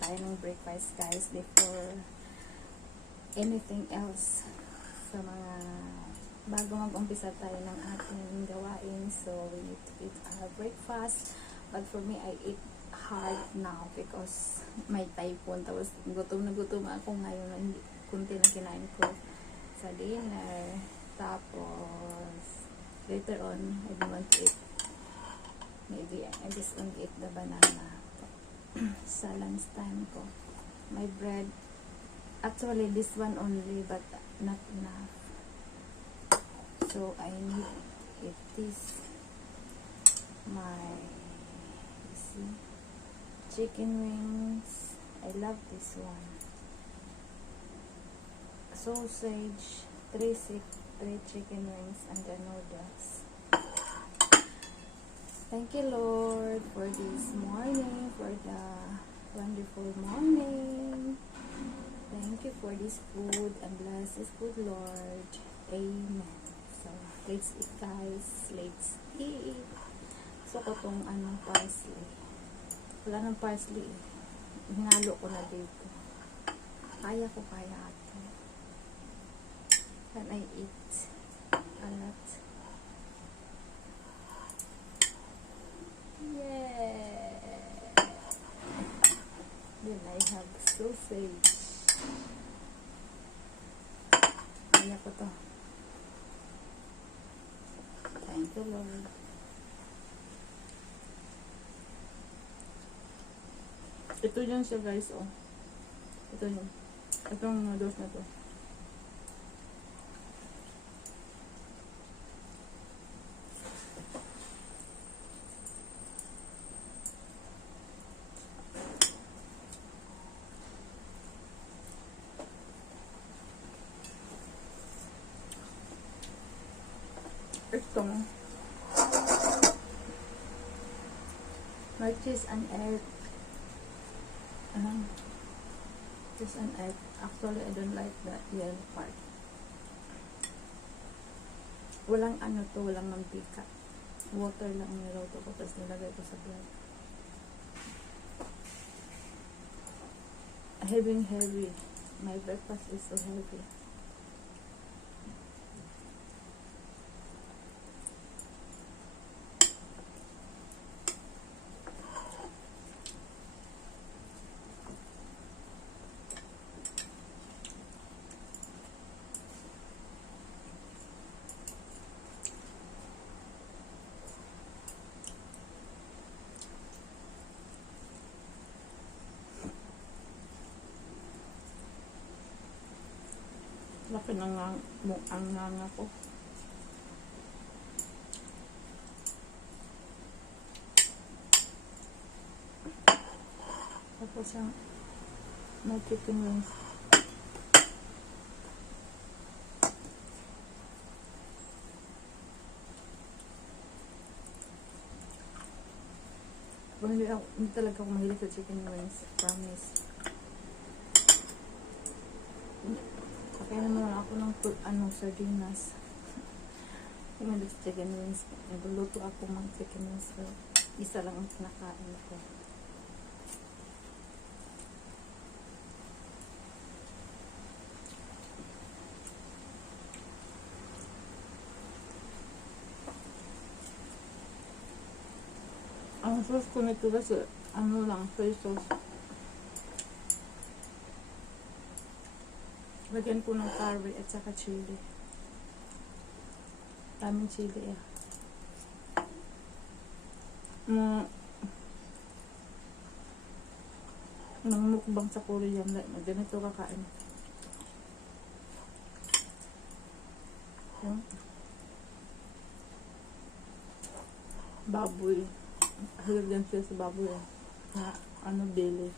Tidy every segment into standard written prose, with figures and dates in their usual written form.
tayo ng breakfast guys before anything else sa mga bago mag-umpisa tayo ng ating gawain. So we need to eat our breakfast, but for me I eat hard now because may typhoon, tapos gutom na gutom ako ngayon, kunti lang kinain ko sa dinner, tapos later on I don't want to eat. Maybe I just want to eat the banana sa lunch time ko. My bread, actually this one only, but not enough, so I need to eat this. My, you see, chicken wings, I love this one. Sausage, three chicken wings, and the noodles. Thank you, Lord, for this morning, for the wonderful morning. Thank you for this food, and bless this food, Lord. Amen. So, let's eat, guys. Let's eat. So, ko tong parsley. Wala ng parsley. Hinalo ko na dito. Kaya ito. Can I eat a lot? Yeah. Then I have sausage. Kaya ko to. Thank you, Lord. Ito yun siya, guys, oh. Ito yun. Itong noodles na to. Itong my cheese and egg. Cheese and egg. Actually, I don't like the yellow part. Walang walang mantika. Water lang niluto ko, tapos nilagay ko sa bread. Heavy. My breakfast is so heavy. Laki ng ang nganga ko. Tapos yung may chicken wings. Hindi talaga ako mahilig sa chicken wings. Promise. Kaya naman ako ng sardinas. Mahilig sa chicken wings. Nagluluto ako ng chicken wings. So, isa lang ang kinakain ko. Ang sauce ko nito kasi soy sauce. Lagyan ko ng curry at saka chili. Daming chili nang mukbang sa Korean, ganito kakain. Baboy. Hagdan siya sa baboy. Na belly.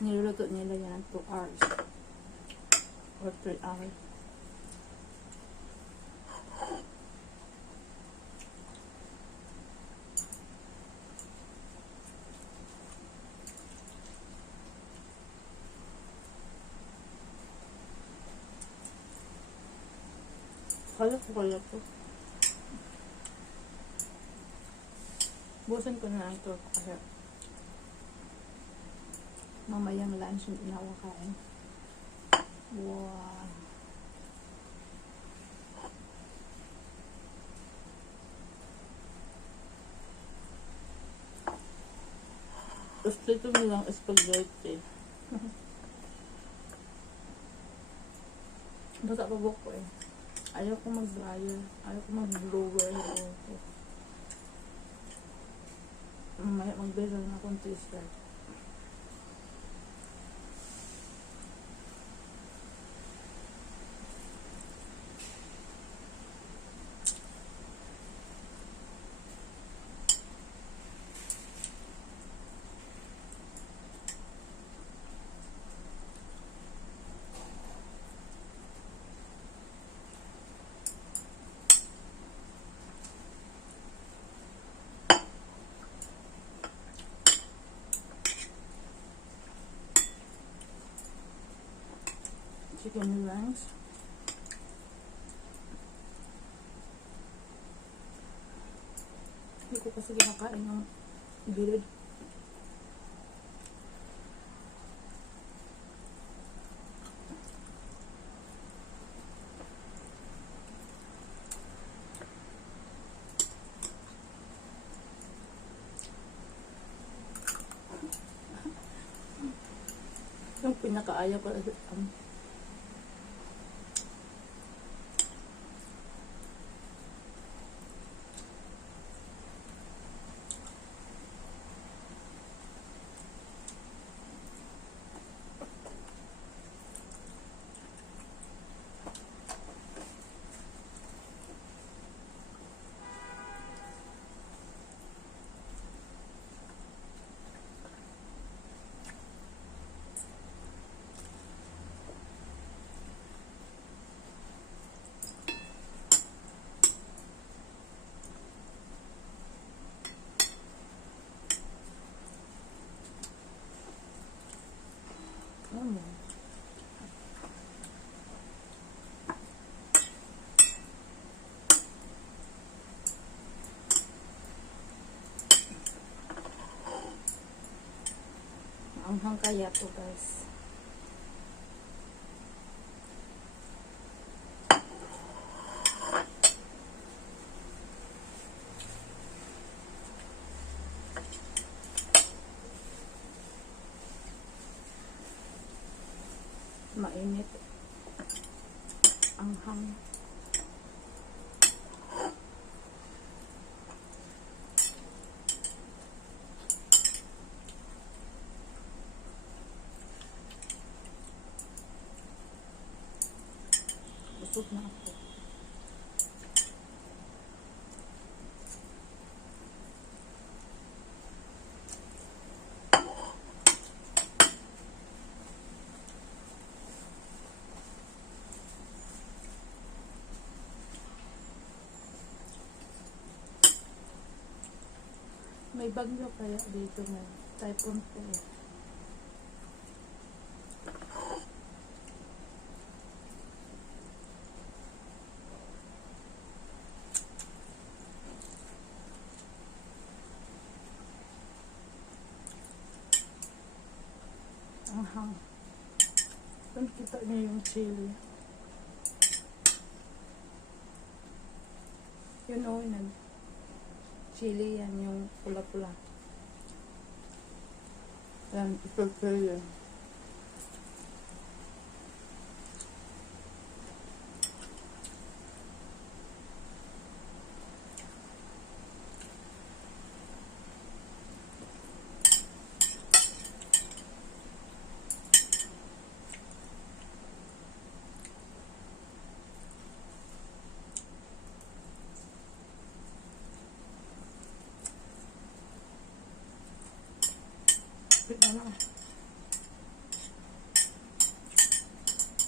Niluluto nila yan 2 hours. Or 3 hours. Kaya ko. Busan ko na lang ito kasi Mamayang lunch hindi na ako kain. Wow. Tapos dito nilang spaghetti. Basta pa buhok ko eh. Ayaw ko mag-dryer. Ayaw ko mag-blower. Mag-beza na akong t-shirt. Chicken wings. Hindi ko kasi kinakain ng bilid. Yung pinakaayaw ko Ang kaya to guys. Mainit. Ang hang. Busog na ako. May bagyo kaya dito na typhoon po eh. Ang hang. Kung kita niyo yung chili. You know, chili yan, yung pula-pula. Yan, ipagkaya. Ano?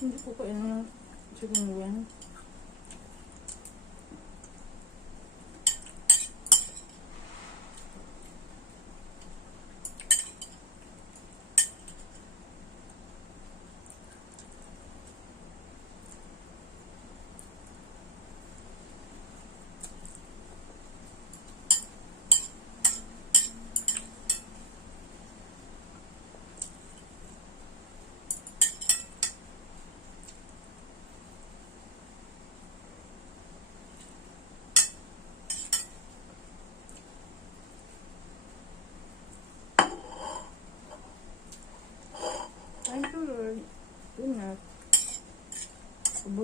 Hindi ko kain ng chicken wing.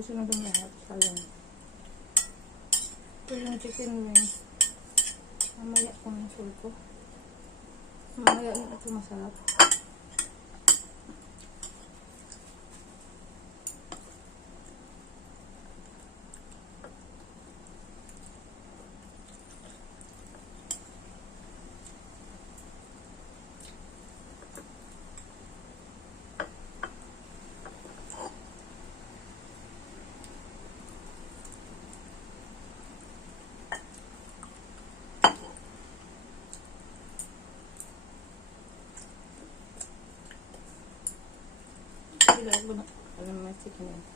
ubusin natin lahat. Sayang. Ito yung chicken wings. Mamaya kung nasul ko. Mamaya yun ito masarap. Kailangan ko na. Alam mo, chicken wings.